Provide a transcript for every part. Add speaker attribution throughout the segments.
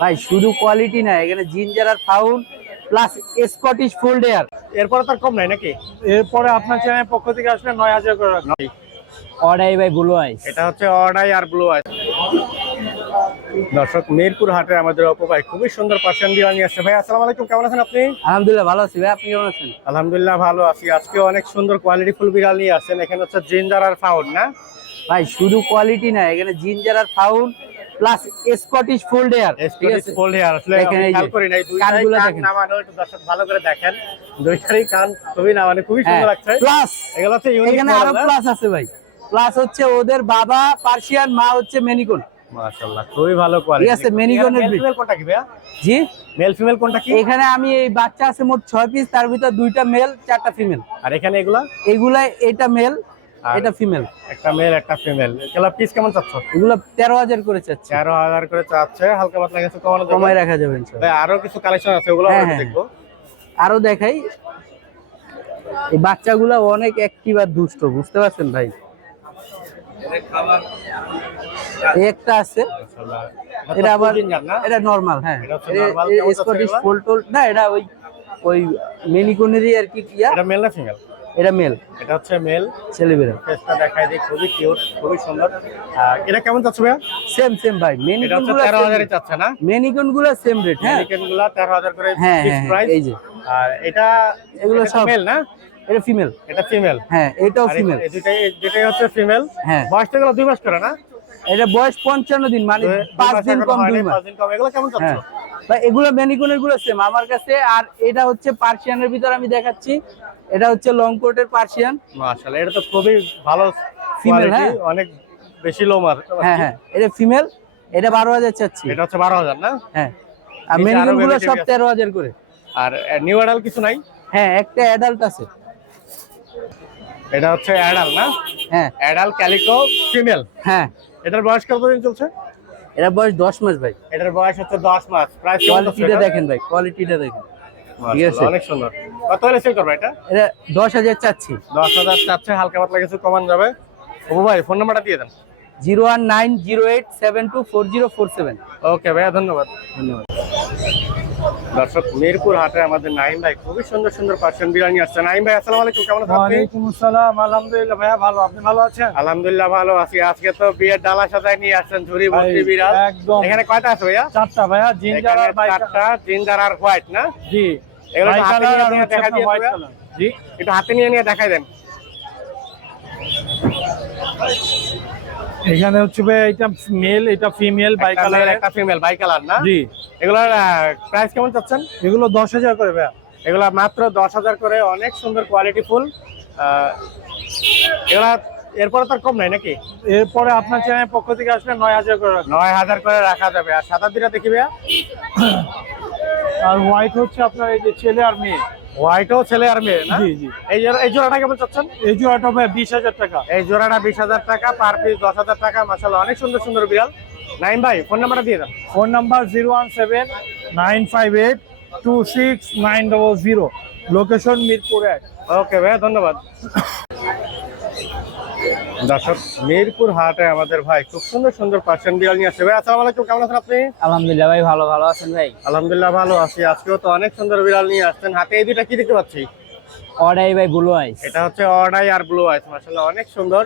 Speaker 1: ভাই শুধু কোয়ালিটি না এখানে জিঞ্জার আর fawn plus Scottish fold ear
Speaker 2: এরপরে তার কম নাই নাকি?
Speaker 3: এরপরে আপনার চ্যানেলের পক্ষ থেকে আসলে নয় হাজার করে রাখবেন
Speaker 1: অর্ডাই ভাই ব্লু আইস
Speaker 2: এটা হচ্ছে অর্ডাই আর ব্লু আইস দর্শক মিরপুর হাটে আমাদের অপু ভাই খুবই সুন্দর পার্সেন্ট বিড়াল নিয়ে আসছে। ভাই আসসালামু আলাইকুম কেমন আছেন আপনি?
Speaker 1: আলহামদুলিল্লাহ ভালো আছি। ভাই আপনি কেমন আছেন?
Speaker 2: আলহামদুলিল্লাহ ভালো আছি। আজকে অনেক সুন্দর কোয়ালিটি ফুল বিড়াল নিয়ে আসছেন। এখানে হচ্ছে জিঞ্জার আর ফাউড না?
Speaker 1: ভাই শুধু কোয়ালিটি না এখানে জিঞ্জার আর fawn plus Scottish fold ear ঠিক আছে?
Speaker 2: ফুল হেয়ার আসলে খেয়াল করি নাই
Speaker 1: কানগুলো দেখেন।
Speaker 2: নামানো একটু দর্শক ভালো করে দেখেন। দুইটারই কান খুবই নামানো খুবই সুন্দর লাগছে।
Speaker 1: প্লাস
Speaker 2: এগুলো হচ্ছে ইউনিক
Speaker 1: এখানে আরও প্লাস আছে ভাই। প্লাস হচ্ছে ওদের বাবা পার্সিয়ান মা হচ্ছে মেনিকন
Speaker 2: মাশাআল্লাহ খুবই ভালো কোয়ালিটি
Speaker 1: আছে, Menigon-এর
Speaker 2: মেল
Speaker 1: breed।
Speaker 2: ফিমেল কোনটা কি ভাইয়া?
Speaker 1: জি?
Speaker 2: মেল ফিমেল কোনটা কি?
Speaker 1: এখানে আমি এই বাচ্চা আছে মোট ছয় পিস তার ভিতর দুইটা মেল চারটা ফিমেল
Speaker 2: আর এখানে এগুলা?
Speaker 1: এগুলা এটা মেল এটা ফিমেল
Speaker 2: একটা মেল একটা ফিমেল এগুলা পিস কেমন চাচ্ছ?
Speaker 1: এগুলো তেরো হাজার করে চাচ্ছি।
Speaker 2: তেরো হাজার করে চাচ্ছে হালকা পাতলা কিছু কমানো
Speaker 1: কমায় রাখা যাবে
Speaker 2: আরও কিছু কালেকশন আছে ওগুলো
Speaker 1: হ্যাঁ, হ্যাঁ।
Speaker 2: দেখব।
Speaker 1: আরও দেখাই। এই বাচ্চাগুলো অনেক অ্যাক্টিভ আর দুষ্ট বুঝতে পারছেন ভাই? একটা আছে। এটা আবার এটা নরমাল হ্যাঁ। স্কটিশ? ফোল্ড না এটা ওই ওই মেনিকনেরই আর কি ইয়া
Speaker 2: এটা মেল না ফিমেল
Speaker 1: এটা মেল
Speaker 2: এটা হচ্ছে মেল
Speaker 1: ছেলেবেরা
Speaker 2: ফেসটা দেখাই দিই খুবই কিউট খুবই সুন্দর। এটা কেমন চাচ্ছে ভাইয়া?
Speaker 1: সেম সেম ভাই। মেনিকনগুলো
Speaker 2: তেরো হাজারই চাচ্ছে না?
Speaker 1: মেনিকনগুলো সেম রেট হ্যাঁ।
Speaker 2: মেলিকেনগুলা তেরো হাজার করে
Speaker 1: হ্যাঁ,
Speaker 2: ফিক্সড
Speaker 1: হ্যাঁ,
Speaker 2: প্রাইস
Speaker 1: এই যে।
Speaker 2: আর এটা
Speaker 1: এগুলো সব-
Speaker 2: মেল না?
Speaker 1: এটা ফিমেল
Speaker 2: এটা ফিমেল
Speaker 1: হ্যাঁ এটাও ফিমেল
Speaker 2: এই দুটাই দুটাই হচ্ছে ফিমেল
Speaker 1: হ্যাঁ।
Speaker 2: বয়সটা গুলো দুই মাস করে না?
Speaker 1: এটা বয়স পঞ্চান্ন দিন মানে
Speaker 2: দুই- দুই
Speaker 1: পাঁচ
Speaker 2: মাস
Speaker 1: দিন কম দুই মাস।
Speaker 2: পাঁচ দিন কম। এগুলো কেমন চাচ্ছ?
Speaker 1: হ্যাঁ। ভাই এগুলো ম্যানিকনেরগুলো সেম আমার কাছে আর এটা হচ্ছে পার্সিয়ানের ভিতর আমি দেখাচ্ছি। এটা হচ্ছে লং কোটের পার্সিয়ান
Speaker 2: মাশাআল্লাহ এটা তো খুবই ভালো কোয়ালিটি
Speaker 1: হ্যাঁ।
Speaker 2: অনেক বেশি লো মার।
Speaker 1: হ্যাঁ হ্যাঁ এটা ফিমেল এটা বারো হাজার চাচ্ছি।
Speaker 2: এটা হচ্ছে বারো হাজার না?
Speaker 1: হ্যাঁ আর আরও গুলো সব
Speaker 2: আছে।
Speaker 1: তেরো হাজার করে।
Speaker 2: আর নিউ অ্যাডাল কিছু নাই?
Speaker 1: হ্যাঁ একটা অ্যাডাল্ট আছে।
Speaker 2: এটা হচ্ছে অ্যাডাল না?
Speaker 1: হ্যাঁ।
Speaker 2: অ্যাডাল ক্যালিকো ফিমেল
Speaker 1: হ্যাঁ।
Speaker 2: এটার বয়স কতদিন চলছে?
Speaker 1: এটা বয়স দশ মাস ভাই।
Speaker 2: এটার বয়স হচ্ছে দশ মাস প্রায়
Speaker 1: কোয়ালিটিটা দেখেন ভাই কোয়ালিটিটা দেখেন। ঠিক আছে।
Speaker 2: অনেক সুন্দর। কত হলে সেল করবে এটা?
Speaker 1: এটা দশ হাজার চাচ্ছি।
Speaker 2: দশ হাজার চাচ্ছে হালকা পাতলা কিছু কমান যাবে। ও ভাই ফোন নাম্বারটা দিয়ে দেন।
Speaker 1: Zero one nine zero eight seven two four zero four seven.
Speaker 2: Okay ভাইয়া ধন্যবাদ।
Speaker 1: ধন্যবাদ।
Speaker 2: দর্শক মিরপুর হাটে আমাদের নাইম ভাই খুবই সুন্দর সুন্দর পার্সেন্ট বিরিয়ানি আসছে। নাইম ভাই আসসালামু আলাইকুম কেমন আছেন
Speaker 3: ওয়ালাইকুম আসসালাম আলহামদুলিল্লাহ ভাইয়া ভালো। আপনি ভালো আছেন?
Speaker 2: আলহামদুলিল্লাহ ভালো আছি। আজকে তো বিয়ের ডালা সাজায় নিয়ে আসছেন ঝুরি ভর্তি বিড়াল। এখানে কয়টা আছে ভাইয়া?
Speaker 3: চারটা ভাইয়া জিঞ্জার আর
Speaker 2: চারটা জিঞ্জার আর হোয়াইট না?
Speaker 3: জি।
Speaker 2: এগুলো হাতে নিয়ে নিয়ে
Speaker 3: জি
Speaker 2: একটু হাতে দেখাই দেন।
Speaker 3: এখানে হচ্ছে ভাই এটা মেল এটা ফিমেল বাই
Speaker 2: একটা
Speaker 3: কালার
Speaker 2: একটা ফিমেল বাই কালার না?
Speaker 3: জি।
Speaker 2: এগুলোর প্রাইস কেমন চাচ্ছেন?
Speaker 3: এগুলো দশ হাজার করে ভাইয়া।
Speaker 2: এগুলা মাত্র দশ হাজার করে অনেক সুন্দর কোয়ালিটি ফুল। এগুলা এরপরে তার কম নাই নাকি?
Speaker 3: এরপরে আপনার চ্যানেলের পক্ষ থেকে আসলে নয় হাজার করে
Speaker 2: নয় হাজার করে রাখা যাবে। আর সাদা দিটা দেখি ভাইয়া।
Speaker 3: আর হোয়াইট হচ্ছে আপনার এই যে ছেলে আর মেয়ে।
Speaker 2: হোয়াইটও ছেলে আর মেয়ে না?
Speaker 3: জি জি।
Speaker 2: এই জোড়া- এই জোড়াটা কেমন চাচ্ছেন?
Speaker 3: এই জোড়াটা ভাই বিশ হাজার টাকা।
Speaker 2: এই জোড়াটা বিশ হাজার টাকা পার পিস দশ হাজার টাকা মাসাল্লাহ অনেক সুন্দর সুন্দর বিড়াল। নাইম ভাই ফোন নাম্বারটা দিয়ে দেন
Speaker 3: phone number zero one seven nine five eight two six nine double zero location Mirpur এক।
Speaker 2: ওকে ভাইয়া ধন্যবাদ। দর্শক মিরপুর হাটে আমাদের ভাই খুব সুন্দর সুন্দর পার্সেন্ট বিড়াল নিয়ে আসছে। ভাই আসসালামু আলাইকুম কেমন আছেন আপনি?
Speaker 1: আলহামদুলিল্লাহ ভাই ভালো ভালো আছেন ভাই?
Speaker 2: আলহামদুলিল্লাহ ভালো আছি। আজকেও তো অনেক সুন্দর বিড়াল নিয়ে আসছেন। হাতে এই দুইটা কি দেখতে পাচ্ছি?
Speaker 1: অর্ডাই ভাই ব্লু আইস।
Speaker 2: এটা হচ্ছে অর্ডাই আর ব্লু আইস। মাশাআল্লাহ অনেক সুন্দর।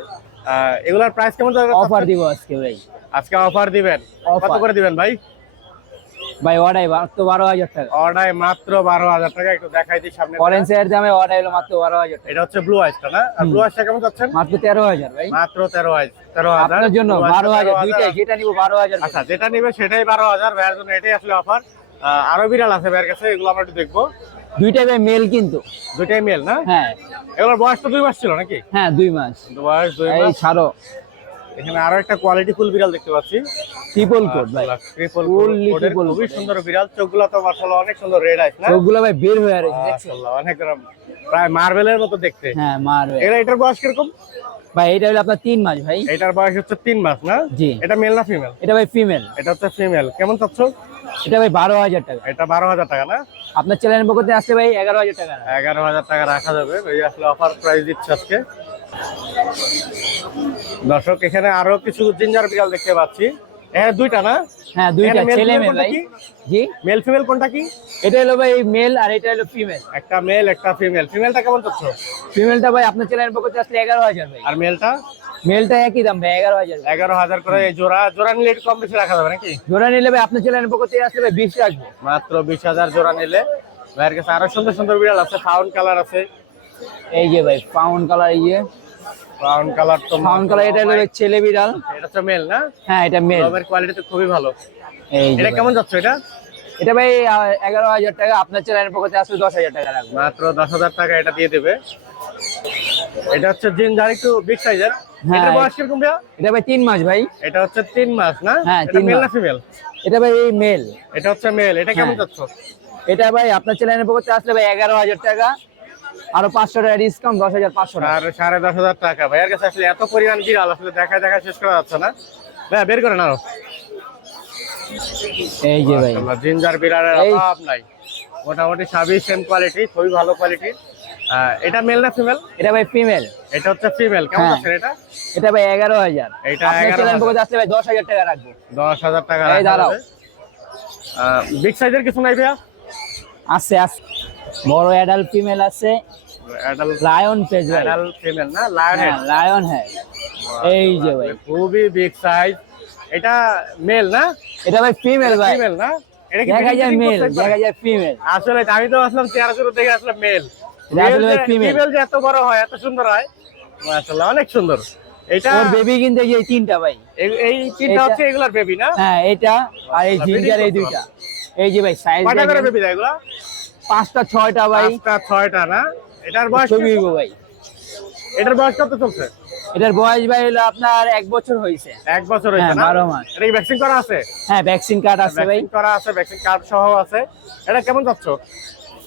Speaker 2: এগুলার প্রাইস কেমন
Speaker 1: অফার দিব আজকে ভাই।
Speaker 2: আজকে অফার দিবেন। কত করে দিবেন ভাই?
Speaker 1: ভাই অর্ডাই মাত্র বারো হাজার টাকা।
Speaker 2: অর্ডাই মাত্র বারো হাজার টাকা একটু দেখাই দিই সামনে
Speaker 1: ফরেন্সের দামে অর্ডাই হলো মাত্র বারো হাজার টাকা।
Speaker 2: এটা হচ্ছে ব্লু আইসটা না? আর ব্লু আইসটা কেমন যাচ্ছেন?
Speaker 1: মাত্র তেরো হাজার ভাই।
Speaker 2: মাত্র তেরো আইস তেরো হাজার।
Speaker 1: আপনার জন্য বারো হাজার দুইটাই যেটা নিবো বারো হাজার।
Speaker 2: আচ্ছা যেটা নিবে সেটাই বারো হাজার ভাইয়ের জন্য এটাই আসলে অফার আরও বিড়াল আছে ভাইয়ের কাছে এগুলো আমরা একটু দেখব।
Speaker 1: দুইটাই ভাই মেল কিন্তু।
Speaker 2: দুইটাই মেল না?
Speaker 1: হ্যাঁ।
Speaker 2: এগুলোর বয়স তো দুই মাস ছিল নাকি?
Speaker 1: হ্যাঁ দুই মাস।
Speaker 2: বয়স দুই মাস।
Speaker 1: ছাড়ো।
Speaker 2: এখানে আরও একটা কোয়ালিটি ফুল বিড়াল দেখতে পাচ্ছি।
Speaker 1: ট্রিপল কোড ভাই।
Speaker 2: ট্রিপল
Speaker 1: triple
Speaker 2: খুবই সুন্দর বিড়াল। চোখগুলো তো মাশাআল্লাহ অনেক সুন্দর রেড আইস না?
Speaker 1: চোখগুলো ভাই বের হয়ে আর
Speaker 2: মাশাআল্লাহ অনেক রকম। প্রায় মার্বেলের মতো দেখতে।
Speaker 1: হ্যাঁ মার ভাই
Speaker 2: এরা এটার বয়স কীরকম?
Speaker 1: ভাই এটা হলো আপনার তিন মাস ভাই।
Speaker 2: এটার বয়স হচ্ছে তিন মাস না?
Speaker 1: জি।
Speaker 2: এটা মেল না ফিমেল
Speaker 1: এটা ভাই ফিমেল
Speaker 2: এটা হচ্ছে ফিমেল কেমন চাচ্ছ?
Speaker 1: এটা ভাই বারো হাজার টাকা।
Speaker 2: এটা বারো হাজার টাকা না?
Speaker 1: আপনার চ্যানেলের পক্ষ থেকে আসছে ভাই এগারো হাজার টাকা।
Speaker 2: এগারো হাজার টাকা রাখা যাবে। ওই আসলে অফার প্রাইস দিচ্ছে আজকে। দর্শক এখানে আরও কিছু জিঞ্জার বিড়াল দেখতে পাচ্ছি। হ্যাঁ দুইটা না?
Speaker 4: হ্যাঁ দুইটা ছেলে মেয়ে ভাই? জি?
Speaker 2: মেল ফিমেল কোনটা কি?
Speaker 4: এটা হলো ভাই মেল আর এটা হলো ফিমেল
Speaker 2: একটা মেল একটা ফিমেল ফিমেলটা কেমন চাচ্ছ
Speaker 4: ফিমেলটা ভাই আপনার পক্ষে আসলে এগারো হাজার ভাই।
Speaker 2: আর মেলটা
Speaker 4: মেলটা একই দাম ভাই এগারো হাজার।
Speaker 2: এগারো হাজার করে এই জোড়া। জোড়া নিলে একটু কম বেশি রাখা যাবে নাকি?
Speaker 4: জোড়া নিলে ভাই আপনার চ্যানেলের পক্ষে আসলে ভাই বিশ রাখব।
Speaker 2: মাত্র বিশ হাজার জোড়া নিলে। ভাইয়ের কাছে আরও সুন্দর সুন্দর বিড়াল আছে ফাউন কালার আছে।
Speaker 4: এই যে ভাই পাউন্ড কালার ইয়ে
Speaker 2: ফাউন কালার তো
Speaker 4: পাউন্ড কালার এটা হলো ছেলে বিড়াল।
Speaker 2: এটা তো মেল না?
Speaker 4: হ্যাঁ এটা মেল
Speaker 2: রবের কোয়ালিটি তো খুবই ভালো। এটা কেমন যাচ্ছে এটা?
Speaker 4: এটা ভাই এগারো হাজার টাকা। আপনার চ্যানেলের পক্ষে আসলে দশ হাজার টাকা রাখব
Speaker 2: মাত্র দশ হাজার টাকা এটা দিয়ে দেবে। এটা হচ্ছে জিঞ্জার একটু বিগ সাইজের
Speaker 4: হ্যাঁ।
Speaker 2: বয়স কীরকম ভাইয়া?
Speaker 4: এটা ভাই তিন মাস ভাই।
Speaker 2: এটা হচ্ছে তিন মাস না?
Speaker 4: হ্যাঁ,
Speaker 2: এটা মেল না। ফিমেল
Speaker 4: এটা ভাই মেল
Speaker 2: এটা হচ্ছে মেল এটা কেমন
Speaker 4: হ্যাঁ।
Speaker 2: যাচ্ছ?
Speaker 4: এটা ভাই আপনার চ্যানেলের পক্ষে আসলে ভাই এগারো হাজার টাকা। আরও পাঁচশো টাকা ডিসকাউন্ট দশ হাজার পাঁচশো টাকা।
Speaker 2: আর সাড়ে দশ হাজার টাকা। ভাইয়ের কাছে আসলে এত পরিমাণ বিড়াল আসলে দেখা দেখা শেষ করা যাচ্ছে না। ভাইয়া বের করেন আরও।
Speaker 4: এই যে ভাই।
Speaker 2: জিঞ্জার বিড়ালের অভাব নাই। মোটামুটি সবই সেম কোয়ালিটি খুবই ভালো কোয়ালিটি এটা মেল না ফিমেল
Speaker 4: এটা ভাই ফিমেল
Speaker 2: এটা হচ্ছে ফিমেল কেমন
Speaker 4: হ্যাঁ।
Speaker 2: আছে এটা?
Speaker 4: এটা ভাই এগারো হাজার।
Speaker 2: এটা
Speaker 4: আপনার
Speaker 2: 11,000
Speaker 4: চ্যানেলের পক্ষে আসলে ভাই দশ হাজার টাকা রাখব।
Speaker 2: দশ হাজার টাকা
Speaker 4: এই দাঁড়াও।
Speaker 2: বিগ সাইজের কিছু নাই ভাইয়া?
Speaker 4: আছে আছে। বড় অ্যাডাল্ট ফিমেল আছে। লায়ন পেজ
Speaker 2: অ্যাডাল্ট ফিমেল না লায়নের
Speaker 4: হ্যাঁ লায়ন হ্যাঁ এই যে ভাই।
Speaker 2: খুবই বিগ সাইজ এটা মেল না?
Speaker 4: এটা ভাই ফিমেল ভাই।
Speaker 2: ফিমেল না? এটা কি
Speaker 4: দেখা যায় মেল দেখা যায় ফিমেল
Speaker 2: আসলে আমি তো আসলাম চেহারা শুরু দেখে আসলাম মেল ফিমেল যে এত বড় হয় এত সুন্দর হয় মাশাআল্লাহ অনেক সুন্দর। এটা
Speaker 4: ওর বেবি কিন্তু এই তিনটা ভাই।
Speaker 2: এই- তিনটা হচ্ছে এগুলার বেবি না?
Speaker 4: হ্যাঁ এটা আর এই
Speaker 2: আচ্ছা,
Speaker 4: জিঞ্জার এই দুইটা। এই যে ভাই সাইজ
Speaker 2: কয়টা করে বেবি দেয় এগুলা?
Speaker 4: পাঁচটা ছয়টা ভাই।
Speaker 2: পাঁচটা ছয়টা না? এটার বয়স
Speaker 4: ছবি ভাই।
Speaker 2: এটার বয়স কত চলছে?
Speaker 4: এটার বয়স ভাই হলো আপনার এক বছর হয়েছে।
Speaker 2: এক বছর হয়েছে
Speaker 4: হ্যাঁ, বারো মাস।
Speaker 2: এটা কি ভ্যাকসিন করা আছে?
Speaker 4: হ্যাঁ ভ্যাকসিন কার্ড আছে ভাই।
Speaker 2: করা আছে ভ্যাকসিন কার্ড সহ আছে। এটা কেমন যাচ্ছ?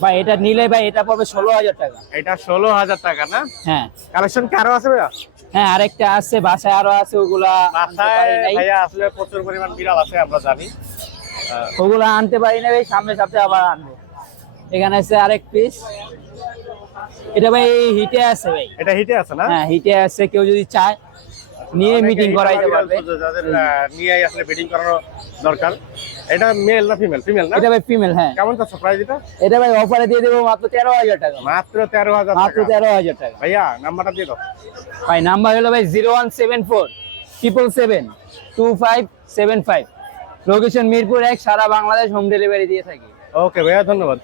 Speaker 4: ভাই এটা নিলে ভাই এটা পড়বে ষোলো হাজার টাকা।
Speaker 2: এটা ষোলো হাজার টাকা না?
Speaker 4: হ্যাঁ।
Speaker 2: কালেকশন কি আরও আছে ভাইয়া?
Speaker 4: হ্যাঁ আরেকটা আছে বাসায় আরও আছে ওগুলা
Speaker 2: ভাইয়া আসলে প্রচুর পরিমাণ বিড়াল আছে আমরা জানি।
Speaker 4: ওগুলা আনতে পারি না ভাই সামনে সপ্তাহে আবার আনব। এখানে আছে আরেক পিস এটা ভাই হিটে আছে ভাই।
Speaker 2: এটা হিটে আছে না?
Speaker 4: হ্যাঁ হিটে আছে কেউ যদি চায় নিয়ে মিটিং করাইতে পারবে
Speaker 2: যাদের নিয়ে আসলে মিটিং দরকার। এটা মেল না ফিমেল ফিমেল না?
Speaker 4: এটা ভাই ফিমেল হ্যাঁ।
Speaker 2: কেমন যাচ্ছে প্রাইস এটা?
Speaker 4: এটা ভাই অফারে দিয়ে দেবো মাত্র তেরো হাজার টাকা।
Speaker 2: মাত্র তেরো হাজার
Speaker 4: মাত্র
Speaker 2: টাকা।
Speaker 4: তেরো হাজার টাকা।
Speaker 2: ভাইয়া নাম্বারটা দিয়ে দাও।
Speaker 4: ভাই নাম্বার হলো ভাই zero one seven four triple seven two five seven five location Mirpur এক সারা বাংলাদেশ হোম ডেলিভারি দিয়ে থাকি।
Speaker 2: ওকে ভাইয়া ধন্যবাদ।